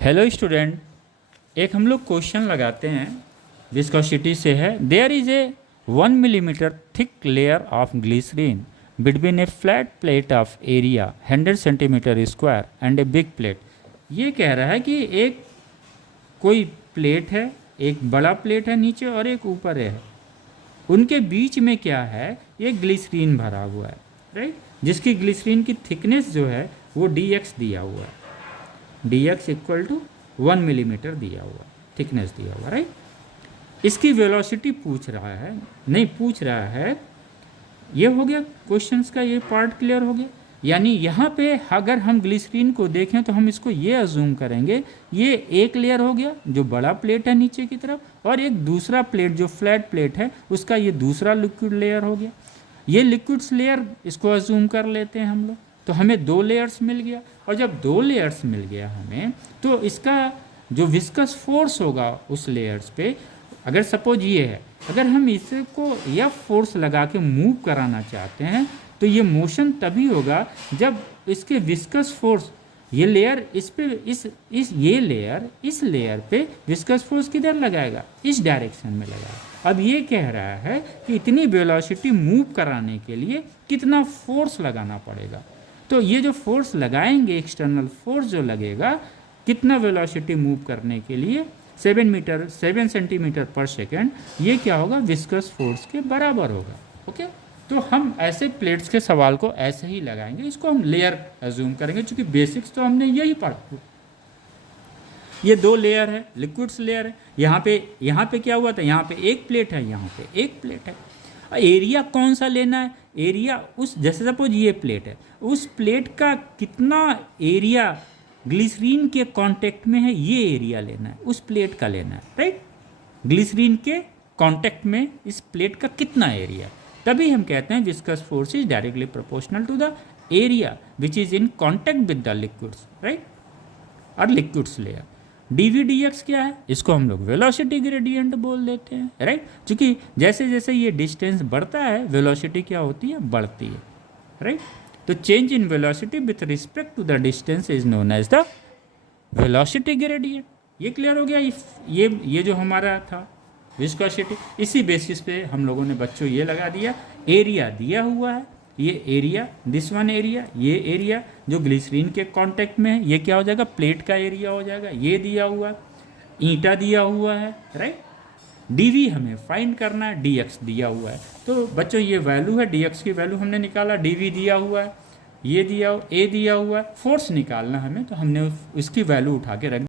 Hello student, एक हम लोग क्वेश्चन लगाते हैं विस्कोसिटी से है। There is a 1 millimetre thick layer of glycerine between a flat plate of area 100 centimetre square and a big plate. ये कह रहा है कि एक कोई प्लेट है, एक बड़ा प्लेट है नीचे और एक ऊपर है, उनके बीच में क्या है, ये ग्लिसरीन भरा हुआ है, राइट। जिसकी ग्लिसरीन की थिकनेस जो है वो dx दिया हुआ है, dx इक्वल टू 1 मिलीमीटर दिया हुआ, थिकनेस दिया हुआ, राइट। इसकी वेलोसिटी पूछ रहा है, नहीं पूछ रहा है। ये हो गया क्वेश्चंस का ये पार्ट क्लियर हो गया। यानी यहाँ पे अगर हम ग्लिसरीन को देखें तो हम इसको ये अज्यूम करेंगे, ये एक लेयर हो गया जो बड़ा प्लेट है नीचे की तरफ, और एक दूसरा प्लेट जो फ्लैट प्लेट है उसका ये दूसरा लिक्विड लेयर हो गया। ये लिक्विड्स लेयर इसको अज्यूम कर लेते हैं हम लोग, तो हमें 2 लेयर्स मिल गया। और जब 2 लेयर्स मिल गया हमें, तो इसका जो विस्कस फोर्स होगा उस लेयर्स पे, अगर सपोज ये है, अगर हम इसको F फोर्स लगा के मूव कराना चाहते हैं तो ये मोशन तभी होगा जब इसके विस्कस फोर्स, ये लेयर इस पे ये लेयर इस लेयर पे विस्कस फोर्स किधर लगाएगा, इस डायरेक्शन में लगाएगा। अब ये कह रहा है कि इतनी वेलोसिटी मूव कराने के लिए कितना फोर्स लगाना पड़ेगा। तो ये जो फोर्स लगाएंगे, एक्सटर्नल फोर्स जो लगेगा, कितना वेलोसिटी मूव करने के लिए 7 सेंटीमीटर पर सेकेंड, ये क्या होगा, विस्कस फोर्स के बराबर होगा। ओके, तो हम ऐसे प्लेट्स के सवाल को ऐसे ही लगाएंगे, इसको हम लेयर अज्यूम करेंगे, क्योंकि बेसिक्स तो हमने यही पढ़ा। ये 2 लेयर है, लिक्विड्स लेयर है। यहाँ पे क्या हुआ था, यहाँ पे एक प्लेट है, यहाँ पे एक प्लेट है। एरिया कौन सा लेना है, एरिया उस, जैसे सपोज ये प्लेट है, उस प्लेट का कितना एरिया ग्लिसरीन के कांटेक्ट में है, ये एरिया लेना है, उस प्लेट का लेना है, राइट। ग्लिसरीन के कांटेक्ट में इस प्लेट का कितना एरिया, तभी हम कहते हैं viscous force is directly proportional to the area which is in contact with the liquids, right, और लिक्विड्स लेयर। dv dx क्या है, इसको हम लोग वेलोसिटी ग्रेडियंट बोल देते हैं, राइट। क्योंकि जैसे जैसे ये डिस्टेंस बढ़ता है वेलोसिटी क्या होती है, बढ़ती है, राइट। तो change in velocity with respect to the distance is known as the velocity gradient. ये क्लियर हो गया। ये जो हमारा था विस्कोसिटी, इसी बेसिस पे हम लोगों ने बच्चों ये लगा दिया, एरिया दिया हुआ है, ये एरिया, दिस वन एरिया, ये एरिया जो ग्लिसरीन के कांटेक्ट में है, ये क्या हो जाएगा, प्लेट का एरिया हो जाएगा। ये दिया हुआ है, ईंटा दिया हुआ है, राइट। dv हमें फाइंड करना है, dx दिया हुआ है। तो बच्चों ये वैल्यू है, dx की वैल्यू हमने निकाला, dv दिया हुआ है, ये दिया, a दिया हुआ है, फोर्स निकालना हमें, तो हमने इसकी वैल्यू उठा के रख